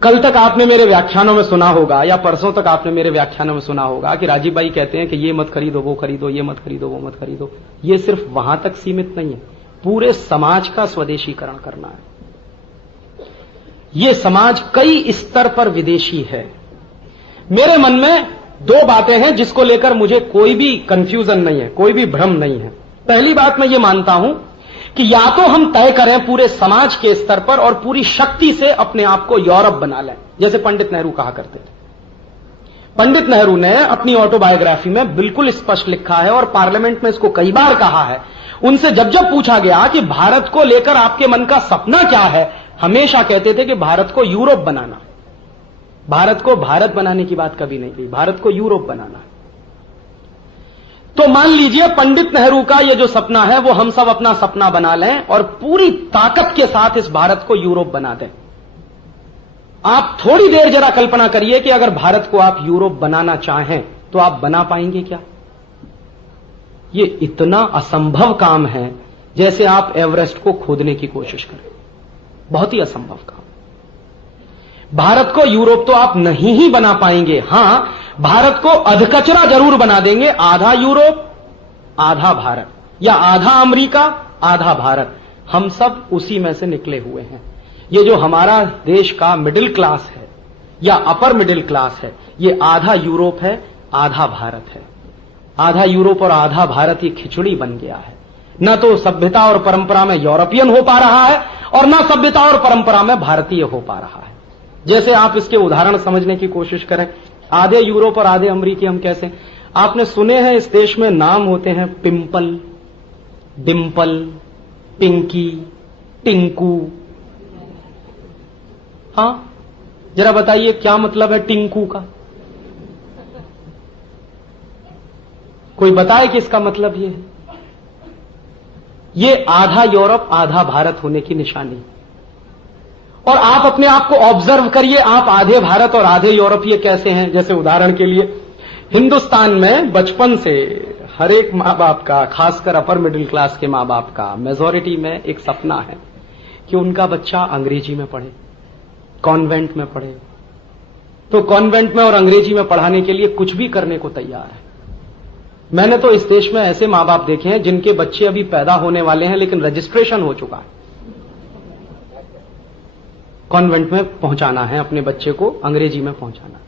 कल तक आपने मेरे व्याख्यानों में सुना होगा या परसों तक आपने मेरे व्याख्यानों में सुना होगा कि राजीव भाई कहते हैं कि ये मत खरीदो, वो खरीदो, ये मत खरीदो, वो मत खरीदो। ये सिर्फ वहां तक सीमित नहीं है, पूरे समाज का स्वदेशीकरण करना है। ये समाज कई स्तर पर विदेशी है। मेरे मन में दो बातें हैं जिसको लेकर मुझे कोई भी कंफ्यूजन नहीं है, कोई भी भ्रम नहीं है। पहली बात मैं ये मानता हूं कि या तो हम तय करें पूरे समाज के स्तर पर और पूरी शक्ति से अपने आप को यूरोप बना लें, जैसे पंडित नेहरू कहा करते थे। पंडित नेहरू ने अपनी ऑटोबायोग्राफी में बिल्कुल स्पष्ट लिखा है और पार्लियामेंट में इसको कई बार कहा है। उनसे जब जब पूछा गया कि भारत को लेकर आपके मन का सपना क्या है, हमेशा कहते थे कि भारत को यूरोप बनाना। भारत को भारत बनाने की बात कभी नहीं की, भारत को यूरोप बनाना। तो मान लीजिए पंडित नेहरू का यह जो सपना है वो हम सब अपना सपना बना लें और पूरी ताकत के साथ इस भारत को यूरोप बना दें। आप थोड़ी देर जरा कल्पना करिए कि अगर भारत को आप यूरोप बनाना चाहें तो आप बना पाएंगे क्या? ये इतना असंभव काम है जैसे आप एवरेस्ट को खोदने की कोशिश करें, बहुत ही असंभव काम। भारत को यूरोप तो आप नहीं ही बना पाएंगे। हां, भारत को अधकचरा जरूर बना देंगे, आधा यूरोप आधा भारत, या आधा अमेरिका आधा भारत। हम सब उसी में से निकले हुए हैं। ये जो हमारा देश का मिडिल क्लास है या अपर मिडिल क्लास है, ये आधा यूरोप है आधा भारत है। आधा यूरोप और आधा भारत, ये खिचड़ी बन गया है। न तो सभ्यता और परंपरा में यूरोपियन हो पा रहा है और न सभ्यता और परंपरा में भारतीय हो पा रहा है। जैसे आप इसके उदाहरण समझने की कोशिश करें, आधे यूरोप और आधे अमेरिकी हम कैसे? आपने सुने हैं इस देश में नाम होते हैं पिंपल, डिंपल, पिंकी, टिंकू। हां, जरा बताइए क्या मतलब है टिंकू का? कोई बताए कि इसका मतलब ये है? ये आधा यूरोप आधा भारत होने की निशानी। और आप अपने आप को ऑब्जर्व करिए, आप आधे भारत और आधे यूरोपीय कैसे हैं? जैसे उदाहरण के लिए हिंदुस्तान में बचपन से हर एक मां बाप का, खासकर अपर मिडिल क्लास के मां बाप का, मेजॉरिटी में एक सपना है कि उनका बच्चा अंग्रेजी में पढ़े, कॉन्वेंट में पढ़े। तो कॉन्वेंट में और अंग्रेजी में पढ़ाने के लिए कुछ भी करने को तैयार है। मैंने तो इस देश में ऐसे मां बाप देखे हैं जिनके बच्चे अभी पैदा होने वाले हैं लेकिन रजिस्ट्रेशन हो चुका है। कॉन्वेंट में पहुंचाना है अपने बच्चे को, अंग्रेजी में पहुंचाना।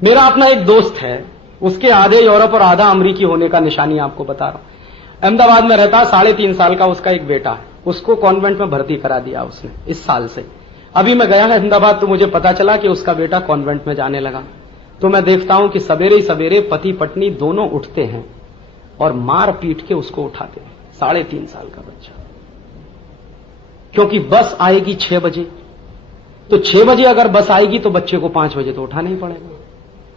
मेरा अपना एक दोस्त है, उसके आधे यूरोप और आधा अमेरिकी होने का निशानी आपको बता रहा हूं। अहमदाबाद में रहता, 3.5 साल का उसका एक बेटा है, उसको कॉन्वेंट में भर्ती करा दिया उसने इस साल से। अभी मैं गया अहमदाबाद तो मुझे पता चला कि उसका बेटा कॉन्वेंट में जाने लगा। तो मैं देखता हूं कि सवेरे ही सवेरे पति पत्नी दोनों उठते हैं और मार पीट के उसको उठाते हैं, 3.5 साल का बच्चा। क्योंकि बस आएगी 6 बजे, तो 6 बजे अगर बस आएगी तो बच्चे को 5 बजे तो उठाना ही पड़ेगा।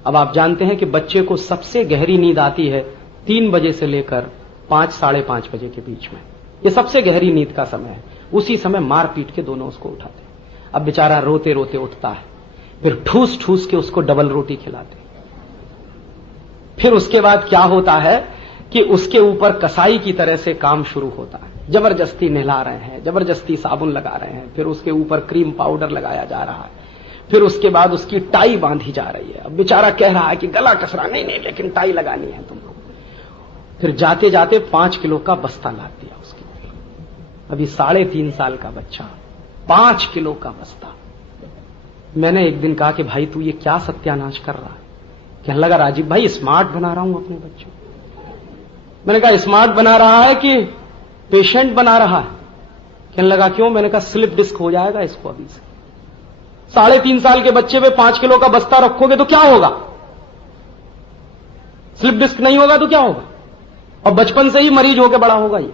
अब आप जानते हैं कि बच्चे को सबसे गहरी नींद आती है 3 बजे से लेकर 5 साढ़े 5 बजे के बीच में। ये सबसे गहरी नींद का समय है। उसी समय मार पीट के दोनों उसको उठाते हैं। अब बेचारा रोते रोते उठता है, फिर ठूस ठूस के उसको डबल रोटी खिलाते। फिर उसके बाद क्या होता है कि उसके ऊपर कसाई की तरह से काम शुरू होता है। जबरदस्ती नहला रहे हैं, जबरदस्ती साबुन लगा रहे हैं, फिर उसके ऊपर क्रीम पाउडर लगाया जा रहा है, फिर उसके बाद उसकी टाई बांधी जा रही है। अब बेचारा कह रहा है कि गला कसरा, नहीं नहीं लेकिन टाई लगानी है तुमको। फिर जाते जाते 5 किलो का बस्ता लाद दिया उसके लिए। अभी 3.5 साल का बच्चा, 5 किलो का बस्ता। मैंने एक दिन कहा कि भाई तू ये क्या सत्यानाश कर रहा है? कहने लगा राजीव भाई स्मार्ट बना रहा हूं अपने बच्चों। मैंने कहा स्मार्ट बना रहा है कि पेशेंट बना रहा है? कहने लगा क्यों? मैंने कहा स्लिप डिस्क हो जाएगा इसको अभी से। 3.5 साल के बच्चे पे 5 किलो का बस्ता रखोगे तो क्या होगा? स्लिप डिस्क नहीं होगा तो क्या होगा? और बचपन से ही मरीज होकर बड़ा होगा ये।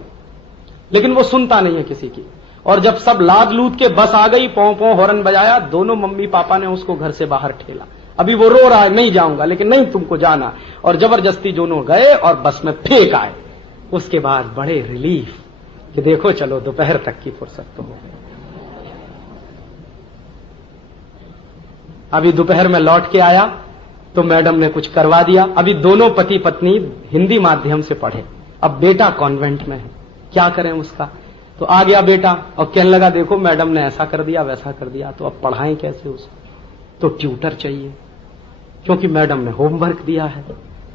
लेकिन वो सुनता नहीं है किसी की। और जब सब लाद लूद के बस आ गई, पौ पौ हॉर्न बजाया, दोनों मम्मी पापा ने उसको घर से बाहर ठेला। अभी वो रो रहा है नहीं जाऊंगा, लेकिन नहीं तुमको जाना। और जबरदस्ती दोनों गए और बस में फेंक आए। उसके बाद बड़े रिलीफ कि देखो चलो दोपहर तक की फुर्सत तो हो गई। अभी दोपहर में लौट के आया तो मैडम ने कुछ करवा दिया। अभी दोनों पति पत्नी हिंदी माध्यम से पढ़े, अब बेटा कॉन्वेंट में है, क्या करें उसका? तो आ गया बेटा और कहने लगा देखो मैडम ने ऐसा कर दिया वैसा कर दिया, तो अब पढ़ाएं कैसे उसको? तो ट्यूटर चाहिए, क्योंकि मैडम ने होमवर्क दिया है,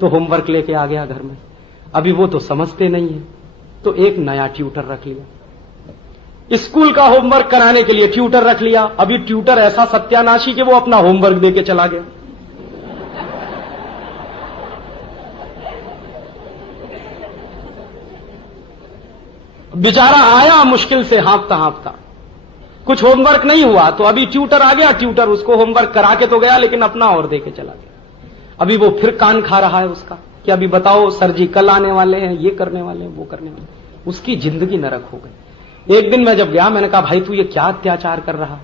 तो होमवर्क लेके आ गया घर में। अभी वो तो समझते नहीं है, तो एक नया ट्यूटर रख लिया। स्कूल का होमवर्क कराने के लिए ट्यूटर रख लिया। अभी ट्यूटर ऐसा सत्यानाशी कि वो अपना होमवर्क देके चला गया। बेचारा आया मुश्किल से हाँफता हाँफता, कुछ होमवर्क नहीं हुआ, तो अभी ट्यूटर आ गया। ट्यूटर उसको होमवर्क करा के तो गया, लेकिन अपना और देके चला गया। अभी वो फिर कान खा रहा है उसका कि अभी बताओ सर जी कल आने वाले हैं, ये करने वाले हैं, वो करने वाले हैं। उसकी जिंदगी नरक हो गई। एक दिन मैं जब गया, मैंने कहा भाई तू ये क्या अत्याचार कर रहा?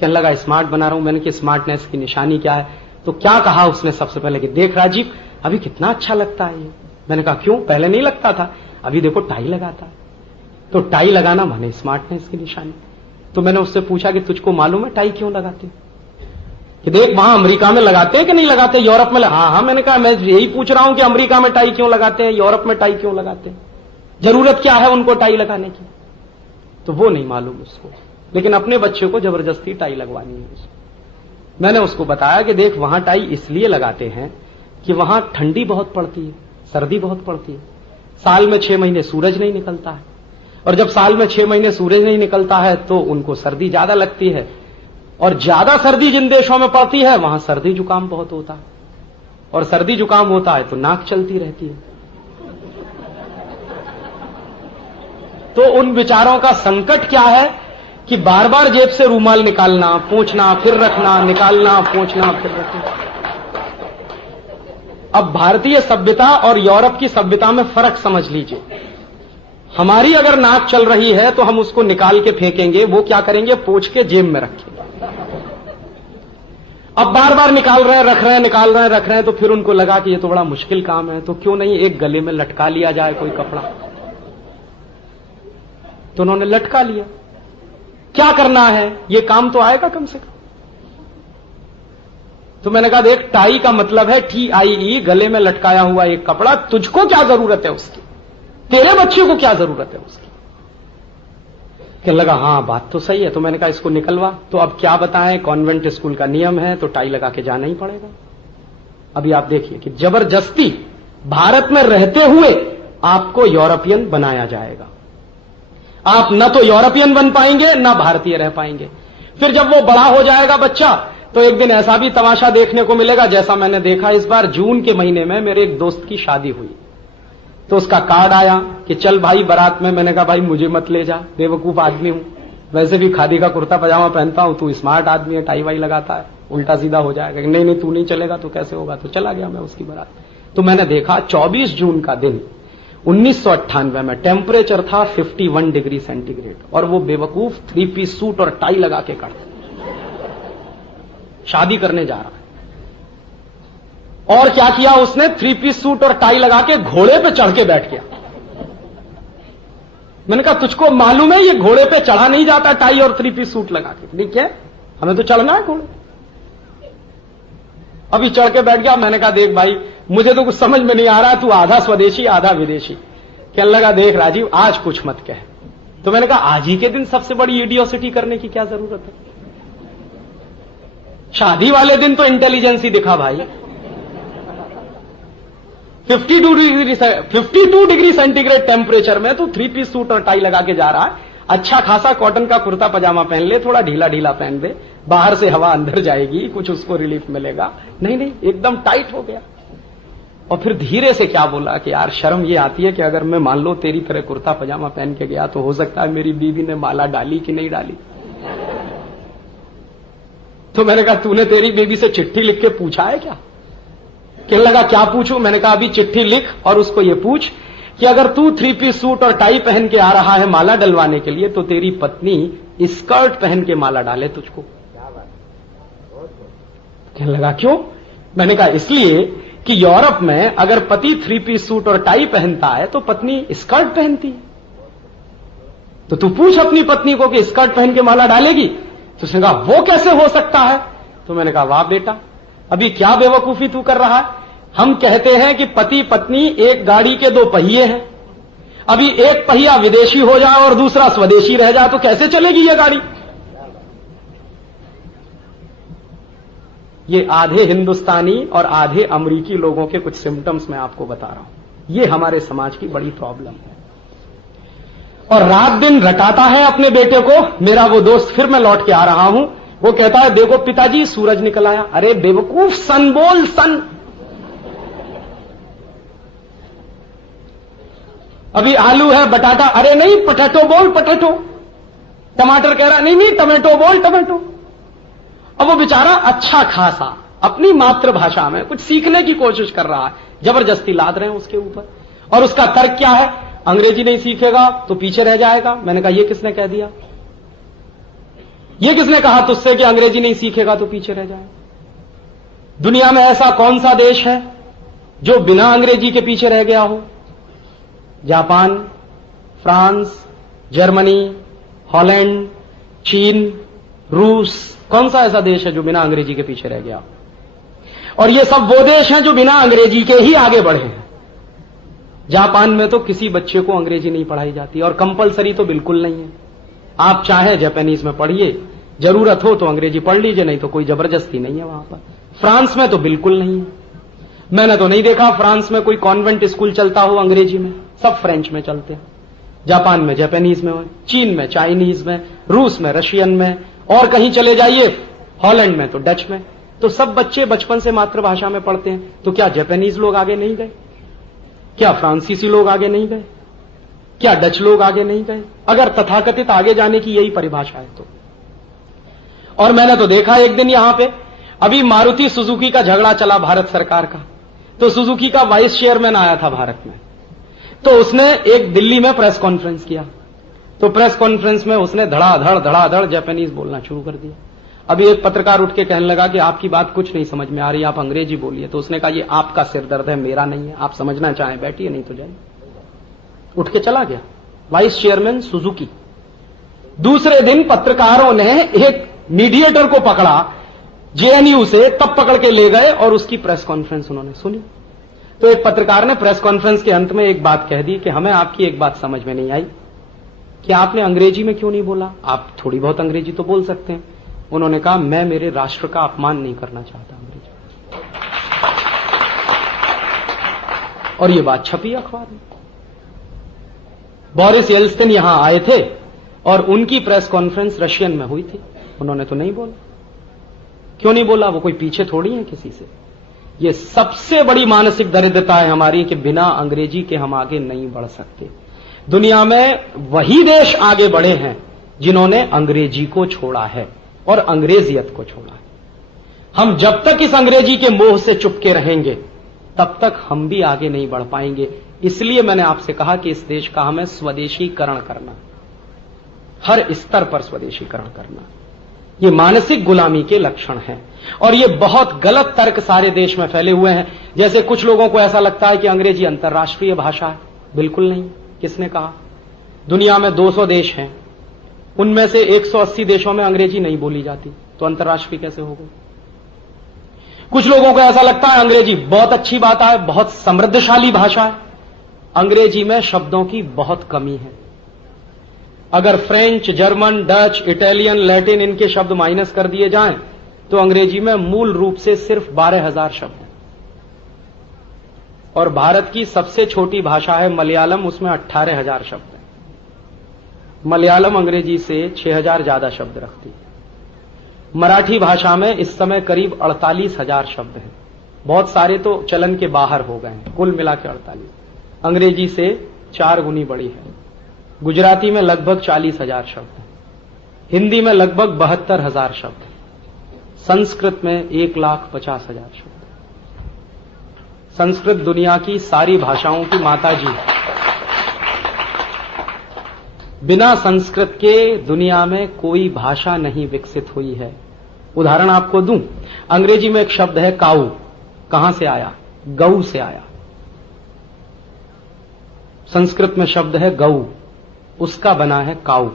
कहने लगा स्मार्ट बना रहा हूं। मैंने कहा स्मार्टनेस की निशानी क्या है? तो क्या कहा उसने सबसे पहले कि देख राजीव अभी कितना अच्छा लगता है ये। मैंने कहा क्यों, पहले नहीं लगता था? अभी देखो टाई लगाता है। तो टाई लगाना माने स्मार्टनेस की निशानी। तो मैंने उससे पूछा कि तुझको मालूम है टाई क्यों लगाते? कि देख वहां अमेरिका में लगाते हैं कि नहीं लगाते, यूरोप में हाँ। मैंने कहा मैं यही पूछ रहा हूं कि अमेरिका में टाई क्यों लगाते हैं, यूरोप में टाई क्यों लगाते हैं, जरूरत क्या है उनको टाई लगाने की? तो वो नहीं मालूम उसको, लेकिन अपने बच्चे को जबरदस्ती टाई लगवानी है उसको। मैंने उसको बताया कि देख वहां टाई इसलिए लगाते हैं कि वहां ठंडी बहुत पड़ती है, सर्दी बहुत पड़ती है, साल में 6 महीने सूरज नहीं निकलता है, और जब साल में 6 महीने सूरज नहीं निकलता है तो उनको सर्दी ज्यादा लगती है, और ज्यादा सर्दी जिन देशों में पड़ती है वहां सर्दी जुकाम बहुत होता है, और सर्दी जुकाम होता है तो नाक चलती रहती है। तो उन विचारों का संकट क्या है कि बार बार जेब से रूमाल निकालना, पोंछना, फिर रखना, निकालना, पोंछना, फिर रखना। अब भारतीय सभ्यता और यूरोप की सभ्यता में फर्क समझ लीजिए। हमारी अगर नाक चल रही है तो हम उसको निकाल के फेंकेंगे, वो क्या करेंगे, पोंछ के जेब में रखेंगे। अब बार बार निकाल रहे हैं, रख रहे हैं, निकाल रहे हैं, रख रहे हैं, तो फिर उनको लगा कि ये तो बड़ा मुश्किल काम है, तो क्यों नहीं एक गले में लटका लिया जाए कोई कपड़ा। तो उन्होंने लटका लिया। क्या करना है, ये काम तो आएगा कम से कम। तो मैंने कहा देख टाई का मतलब है TIE, गले में लटकाया हुआ एक कपड़ा। तुझको क्या जरूरत है उसकी, तेरे बच्चे को क्या जरूरत है उसकी? कहने लगा हाँ बात तो सही है। तो मैंने कहा इसको निकलवा। तो अब क्या बताएं, कॉन्वेंट स्कूल का नियम है तो टाई लगा के जाना ही पड़ेगा। अभी आप देखिए कि जबरदस्ती भारत में रहते हुए आपको यूरोपियन बनाया जाएगा। आप न तो यूरोपियन बन पाएंगे न भारतीय रह पाएंगे। फिर जब वो बड़ा हो जाएगा बच्चा, तो एक दिन ऐसा भी तमाशा देखने को मिलेगा जैसा मैंने देखा इस बार जून के महीने में मेरे एक दोस्त की शादी हुई। तो उसका कार्ड आया कि चल भाई बारात में। मैंने कहा भाई मुझे मत ले जा, बेवकूफ आदमी हूं, वैसे भी खादी का कुर्ता पजामा पहनता हूं, तू स्मार्ट आदमी है, टाई वाई लगाता है, उल्टा सीधा हो जाएगा। नहीं नहीं तू नहीं चलेगा तो कैसे होगा। तो चला गया मैं उसकी बारात। तो मैंने देखा 24 जून का दिन 1998 में टेम्परेचर था 51 डिग्री सेंटीग्रेड, और वो बेवकूफ 3 पीस सूट और टाई लगा के शादी करने जा रहा है। और क्या किया उसने, 3 पीस सूट और टाई लगा के घोड़े पे चढ़ के बैठ गया। मैंने कहा तुझको मालूम है ये घोड़े पे चढ़ा नहीं जाता टाई और 3 पीस सूट लगा के? ठीक है, हमें तो चढ़ना है घोड़े। अभी चढ़ के बैठ गया। मैंने कहा देख भाई मुझे तो कुछ समझ में नहीं आ रहा, तू आधा स्वदेशी आधा विदेशी। कहने लगा देख राजीव आज कुछ मत कह। तो मैंने कहा आज ही के दिन सबसे बड़ी इडियोसिटी करने की क्या जरूरत है? शादी वाले दिन तो इंटेलिजेंस ही दिखा भाई। 52 डिग्री सेंटीग्रेड टेम्परेचर में तो 3 पीस सूट और टाई लगा के जा रहा है। अच्छा खासा कॉटन का कुर्ता पजामा पहन ले, थोड़ा ढीला ढीला पहन दे, बाहर से हवा अंदर जाएगी, कुछ उसको रिलीफ मिलेगा। नहीं नहीं एकदम टाइट हो गया। और फिर धीरे से क्या बोला कि यार शर्म ये आती है कि अगर मैं मान लो तेरी तरह कुर्ता पजामा पहन के गया तो हो सकता है मेरी बीवी ने माला डाली कि नहीं डाली। तो मैंने कहा तूने तेरी बीवी से चिट्ठी लिख के पूछा है क्या? कहने लगा क्या पूछूं? मैंने कहा अभी चिट्ठी लिख और उसको ये पूछ कि अगर तू 3 पीस सूट और टाई पहन के आ रहा है माला डलवाने के लिए तो तेरी पत्नी स्कर्ट पहन के माला डाले तुझको। कहने लगा क्यों? मैंने कहा इसलिए कि यूरोप में अगर पति 3 पीस सूट और टाई पहनता है तो पत्नी स्कर्ट पहनती है। तो तू पूछ अपनी पत्नी को कि स्कर्ट पहन के माला डालेगी? तो उसने कहा वो कैसे हो सकता है? तो मैंने कहा वाह बेटा अभी क्या बेवकूफी तू कर रहा है। हम कहते हैं कि पति पत्नी एक गाड़ी के 2 पहिए हैं। अभी एक पहिया विदेशी हो जाए और दूसरा स्वदेशी रह जाए तो कैसे चलेगी यह गाड़ी? ये आधे हिंदुस्तानी और आधे अमरीकी लोगों के कुछ सिम्टम्स मैं आपको बता रहा हूं। ये हमारे समाज की बड़ी प्रॉब्लम है। और रात दिन रटाता है अपने बेटे को। मेरा वो दोस्त, फिर मैं लौट के आ रहा हूं, वो कहता है देखो पिताजी सूरज निकल आया। अरे बेवकूफ, सन बोल, सन। अभी आलू है, बटाटा, अरे नहीं पटेटो बोल, पटेटो। टमाटर कह रहा नहीं नहीं टमेटो बोल, टमेटो। अब वो बेचारा अच्छा खासा अपनी मातृभाषा में कुछ सीखने की कोशिश कर रहा है, जबरदस्ती लाद रहे हैं उसके ऊपर। और उसका तर्क क्या है? अंग्रेजी नहीं सीखेगा तो पीछे रह जाएगा। मैंने कहा ये किसने कह दिया? ये किसने कहा तुझसे कि अंग्रेजी नहीं सीखेगा तो पीछे रह जाएगा? दुनिया में ऐसा कौन सा देश है जो बिना अंग्रेजी के पीछे रह गया हो? जापान, फ्रांस, जर्मनी, हॉलैंड, चीन, रूस, कौन सा ऐसा देश है जो बिना अंग्रेजी के पीछे रह गया? और ये सब वो देश हैं जो बिना अंग्रेजी के ही आगे बढ़े हैं। जापान में तो किसी बच्चे को अंग्रेजी नहीं पढ़ाई जाती, और कंपलसरी तो बिल्कुल नहीं है। आप चाहे जापानीज में पढ़िए, जरूरत हो तो अंग्रेजी पढ़ लीजिए, नहीं तो कोई जबरदस्ती नहीं है वहां पर। फ्रांस में तो बिल्कुल नहीं है। मैंने तो नहीं देखा फ्रांस में कोई कॉन्वेंट स्कूल चलता हो अंग्रेजी में, सब फ्रेंच में चलते हैं। जापान में जापानीज में, चीन में चाइनीज में, रूस में रशियन में, और कहीं चले जाइए, हॉलैंड में तो डच में। तो सब बच्चे बचपन से मातृभाषा में पढ़ते हैं। तो क्या जापानीज लोग आगे नहीं गए? क्या फ्रांसीसी लोग आगे नहीं गए? क्या डच लोग आगे नहीं गए? अगर तथाकथित आगे जाने की यही परिभाषा है तो। और मैंने तो देखा एक दिन यहां पे, अभी मारुति सुजुकी का झगड़ा चला भारत सरकार का, तो सुजुकी का वाइस चेयरमैन आया था भारत में, तो उसने एक दिल्ली में प्रेस कॉन्फ्रेंस किया। तो प्रेस कॉन्फ्रेंस में उसने धड़ाधड़ जापानीज बोलना शुरू कर दिया। अभी एक पत्रकार उठ के कहने लगा कि आपकी बात कुछ नहीं समझ में आ रही, आप अंग्रेजी बोलिए। तो उसने कहा ये आपका सिर दर्द है, मेरा नहीं है। आप समझना चाहें बैठिए, नहीं तो जाइए। उठ के चला गया वाइस चेयरमैन सुजुकी। दूसरे दिन पत्रकारों ने एक मीडिएटर को पकड़ा जेएनयू से, तब पकड़ के ले गए और उसकी प्रेस कॉन्फ्रेंस उन्होंने सुनी। तो एक पत्रकार ने प्रेस कॉन्फ्रेंस के अंत में एक बात कह दी कि हमें आपकी एक बात समझ में नहीं आई कि आपने अंग्रेजी में क्यों नहीं बोला, आप थोड़ी बहुत अंग्रेजी तो बोल सकते हैं। उन्होंने कहा मैं मेरे राष्ट्र का अपमान नहीं करना चाहता अंग्रेजी। और ये बात छपी अखबार में। बोरिस येल्त्सिन यहां आए थे और उनकी प्रेस कॉन्फ्रेंस रशियन में हुई थी, उन्होंने तो नहीं बोला। क्यों नहीं बोला? वो कोई पीछे थोड़ी है किसी से। ये सबसे बड़ी मानसिक दरिद्रता है हमारी कि बिना अंग्रेजी के हम आगे नहीं बढ़ सकते। दुनिया में वही देश आगे बढ़े हैं जिन्होंने अंग्रेजी को छोड़ा है और अंग्रेजियत को छोड़ा है। हम जब तक इस अंग्रेजी के मोह से चुपके रहेंगे तब तक हम भी आगे नहीं बढ़ पाएंगे। इसलिए मैंने आपसे कहा कि इस देश का हमें स्वदेशीकरण करना, हर स्तर पर स्वदेशीकरण करना। ये मानसिक गुलामी के लक्षण हैं और ये बहुत गलत तर्क सारे देश में फैले हुए हैं। जैसे कुछ लोगों को ऐसा लगता है कि अंग्रेजी अंतर्राष्ट्रीय भाषा है। बिल्कुल नहीं। किसने कहा? दुनिया में 200 देश हैं, उनमें से 180 देशों में अंग्रेजी नहीं बोली जाती, तो अंतर्राष्ट्रीय कैसे होगा? कुछ लोगों को ऐसा लगता है अंग्रेजी बहुत अच्छी बात है, बहुत समृद्धशाली भाषा है। अंग्रेजी में शब्दों की बहुत कमी है। अगर French, German, Dutch, Italian, Latin इनके शब्द माइनस कर दिए जाएं तो अंग्रेजी में मूल रूप से सिर्फ 12,000 शब्द हैं। और भारत की सबसे छोटी भाषा है मलयालम, उसमें 18,000 शब्द हैं। मलयालम अंग्रेजी से 6,000 ज्यादा शब्द रखती है। मराठी भाषा में इस समय करीब 48,000 शब्द हैं। बहुत सारे तो चलन के बाहर हो गए हैं, कुल मिला के 48। अंग्रेजी से 4 गुनी बड़ी है। गुजराती में लगभग 40,000 शब्द हैं। हिंदी में लगभग 72,000 शब्द हैं। संस्कृत में 1,50,000 शब्द। संस्कृत दुनिया की सारी भाषाओं की माता जी है। बिना संस्कृत के दुनिया में कोई भाषा नहीं विकसित हुई है। उदाहरण आपको दूं, अंग्रेजी में एक शब्द है काऊ। कहां से आया? गऊ से आया। संस्कृत में शब्द है गऊ, उसका बना है काऊ।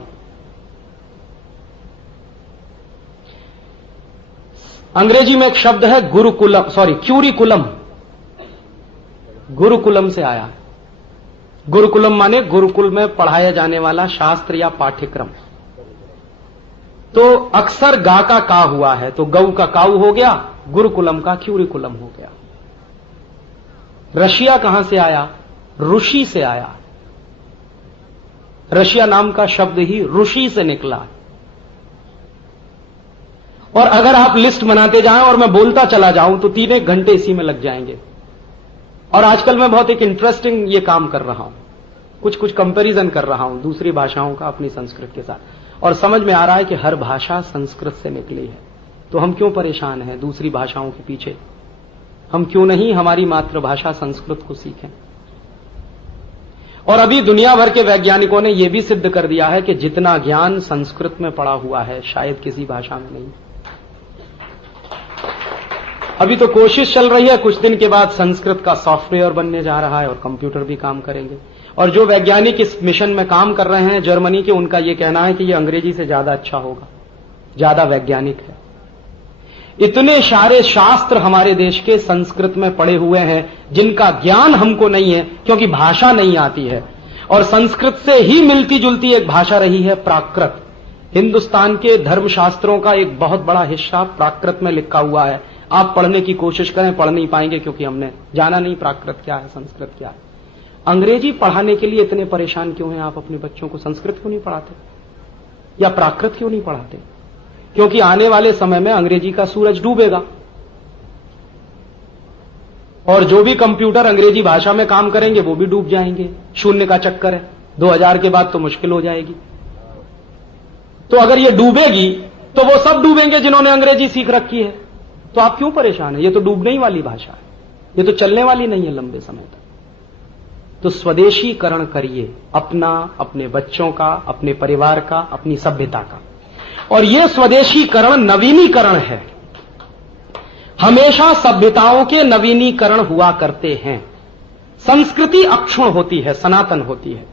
अंग्रेजी में एक शब्द है क्यूरिकुलम। गुरुकुलम से आया है। गुरुकुलम माने गुरुकुल में पढ़ाया जाने वाला शास्त्र या पाठ्यक्रम। तो अक्सर गा का का हुआ है, तो गऊ का काऊ हो गया, गुरुकुलम का क्यूरिकुलम हो गया। रशिया कहां से आया? ऋषि से आया। रशिया नाम का शब्द ही ऋषि से निकला। और अगर आप लिस्ट बनाते जाएं और मैं बोलता चला जाऊं तो 3-1 घंटे इसी में लग जाएंगे। और आजकल मैं बहुत एक इंटरेस्टिंग ये काम कर रहा हूं, कुछ कंपैरिजन कर रहा हूं दूसरी भाषाओं का अपनी संस्कृत के साथ, और समझ में आ रहा है कि हर भाषा संस्कृत से निकली है। तो हम क्यों परेशान हैं दूसरी भाषाओं के पीछे? हम क्यों नहीं हमारी मातृभाषा संस्कृत को सीखें? और अभी दुनिया भर के वैज्ञानिकों ने यह भी सिद्ध कर दिया है कि जितना ज्ञान संस्कृत में पड़ा हुआ है शायद किसी भाषा में नहीं। अभी तो कोशिश चल रही है, कुछ दिन के बाद संस्कृत का सॉफ्टवेयर बनने जा रहा है और कंप्यूटर भी काम करेंगे। और जो वैज्ञानिक इस मिशन में काम कर रहे हैं जर्मनी के, उनका यह कहना है कि यह अंग्रेजी से ज्यादा अच्छा होगा, ज्यादा वैज्ञानिक है। इतने सारे शास्त्र हमारे देश के संस्कृत में पड़े हुए हैं जिनका ज्ञान हमको नहीं है क्योंकि भाषा नहीं आती है। और संस्कृत से ही मिलती जुलती एक भाषा रही है प्राकृत। हिंदुस्तान के धर्मशास्त्रों का एक बहुत बड़ा हिस्सा प्राकृत में लिखा हुआ है। आप पढ़ने की कोशिश करें, पढ़ नहीं पाएंगे क्योंकि हमने जाना नहीं प्राकृत क्या है, संस्कृत क्या है। अंग्रेजी पढ़ाने के लिए इतने परेशान क्यों हैं आप? अपने बच्चों को संस्कृत क्यों नहीं पढ़ाते या प्राकृत क्यों नहीं पढ़ाते? क्योंकि आने वाले समय में अंग्रेजी का सूरज डूबेगा और जो भी कंप्यूटर अंग्रेजी भाषा में काम करेंगे वो भी डूब जाएंगे। शून्य का चक्कर है, 2000 के बाद तो मुश्किल हो जाएगी। तो अगर ये डूबेगी तो वो सब डूबेंगे जिन्होंने अंग्रेजी सीख रखी है। तो आप क्यों परेशान है? ये तो डूबने ही वाली भाषा है, ये तो चलने वाली नहीं है लंबे समय तक। तो स्वदेशीकरण करिए अपना, अपने बच्चों का, अपने परिवार का, अपनी सभ्यता का। और यह स्वदेशीकरण नवीनीकरण है। हमेशा सभ्यताओं के नवीनीकरण हुआ करते हैं। संस्कृति अक्षुण्ण होती है, सनातन होती है।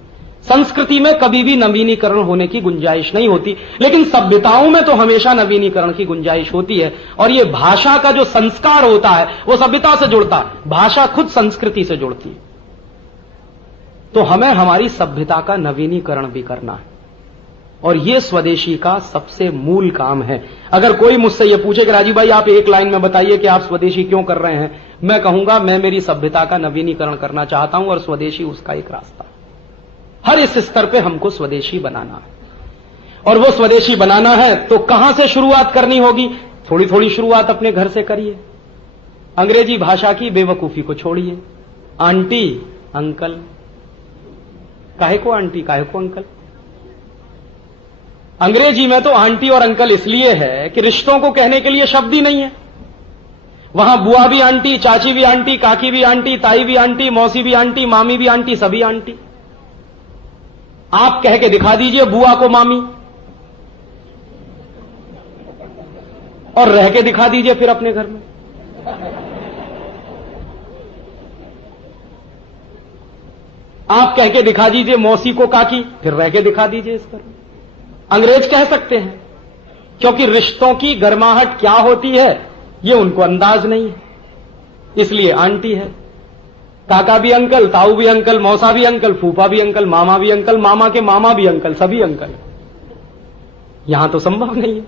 संस्कृति में कभी भी नवीनीकरण होने की गुंजाइश नहीं होती, लेकिन सभ्यताओं में तो हमेशा नवीनीकरण की गुंजाइश होती है। और यह भाषा का जो संस्कार होता है वो सभ्यता से जुड़ता है, भाषा खुद संस्कृति से जुड़ती है। तो हमें हमारी सभ्यता का नवीनीकरण भी करना है और यह स्वदेशी का सबसे मूल काम है। अगर कोई मुझसे यह पूछे कि राजीव भाई आप एक लाइन में बताइए कि आप स्वदेशी क्यों कर रहे हैं, मैं कहूंगा मैं मेरी सभ्यता का नवीनीकरण करना चाहता हूं और स्वदेशी उसका एक रास्ता। हर इस स्तर पे हमको स्वदेशी बनाना है। और वो स्वदेशी बनाना है तो कहां से शुरुआत करनी होगी? थोड़ी थोड़ी शुरुआत अपने घर से करिए। अंग्रेजी भाषा की बेवकूफी को छोड़िए। आंटी अंकल, काहे को आंटी, काहे को अंकल? अंग्रेजी में तो आंटी और अंकल इसलिए है कि रिश्तों को कहने के लिए शब्द ही नहीं है। वहां बुआ भी आंटी, चाची भी आंटी, काकी भी आंटी, ताई भी आंटी, मौसी भी आंटी, मामी भी आंटी, सभी आंटी। आप कह के दिखा दीजिए बुआ को मामी और रह के दिखा दीजिए फिर अपने घर में। आप कह के दिखा दीजिए मौसी को काकी, फिर रह के दिखा दीजिए इस घर में। अंग्रेज कह सकते हैं क्योंकि रिश्तों की गर्माहट क्या होती है ये उनको अंदाज नहीं है, इसलिए आंटी है। काका भी अंकल, ताऊ भी अंकल, मौसा भी अंकल, फूफा भी अंकल, मामा भी अंकल, मामा के मामा भी अंकल, सभी अंकल। यहां तो संभव नहीं है,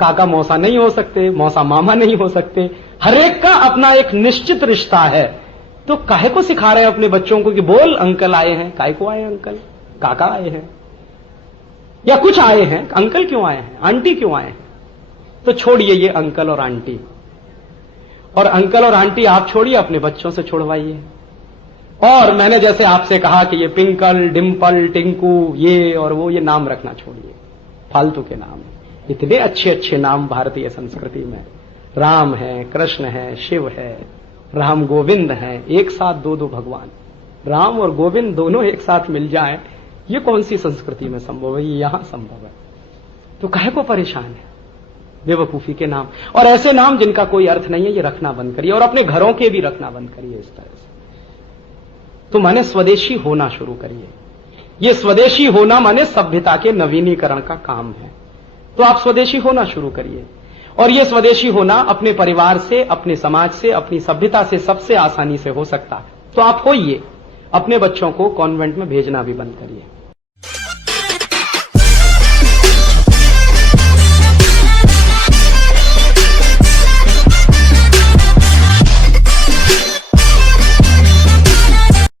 काका मौसा नहीं हो सकते, मौसा मामा नहीं हो सकते। हर एक का अपना एक निश्चित रिश्ता है। तो काहे को सिखा रहे हैं अपने बच्चों को कि बोल अंकल आए हैं? काहे को आए अंकल? काका आए हैं या कुछ आए हैं, अंकल क्यों आए हैं, आंटी क्यों आए हैं? तो छोड़िए ये अंकल और आंटी, और अंकल और आंटी आप छोड़िए, अपने बच्चों से छोड़वाइए। और मैंने जैसे आपसे कहा कि ये पिंकल, डिंपल, टिंकू, ये और वो, ये नाम रखना छोड़िए, फालतू के नाम। इतने अच्छे अच्छे नाम भारतीय संस्कृति में, राम है, कृष्ण है, शिव है, राम गोविंद है, एक साथ दो दो भगवान, राम और गोविंद दोनों एक साथ मिल जाएं, ये कौन सी संस्कृति में संभव है? ये यहां संभव है। तो काहे को परेशान है बेवकूफी के नाम? और ऐसे नाम जिनका कोई अर्थ नहीं है ये रखना बंद करिए, और अपने घरों के भी रखना बंद करिए इस तरह से। तो माने स्वदेशी होना शुरू करिए। ये स्वदेशी होना माने सभ्यता के नवीनीकरण का काम है। तो आप स्वदेशी होना शुरू करिए, और यह स्वदेशी होना अपने परिवार से, अपने समाज से, अपनी सभ्यता से सबसे आसानी से हो सकता है। तो आप होइए। अपने बच्चों को कॉन्वेंट में भेजना भी बंद करिए।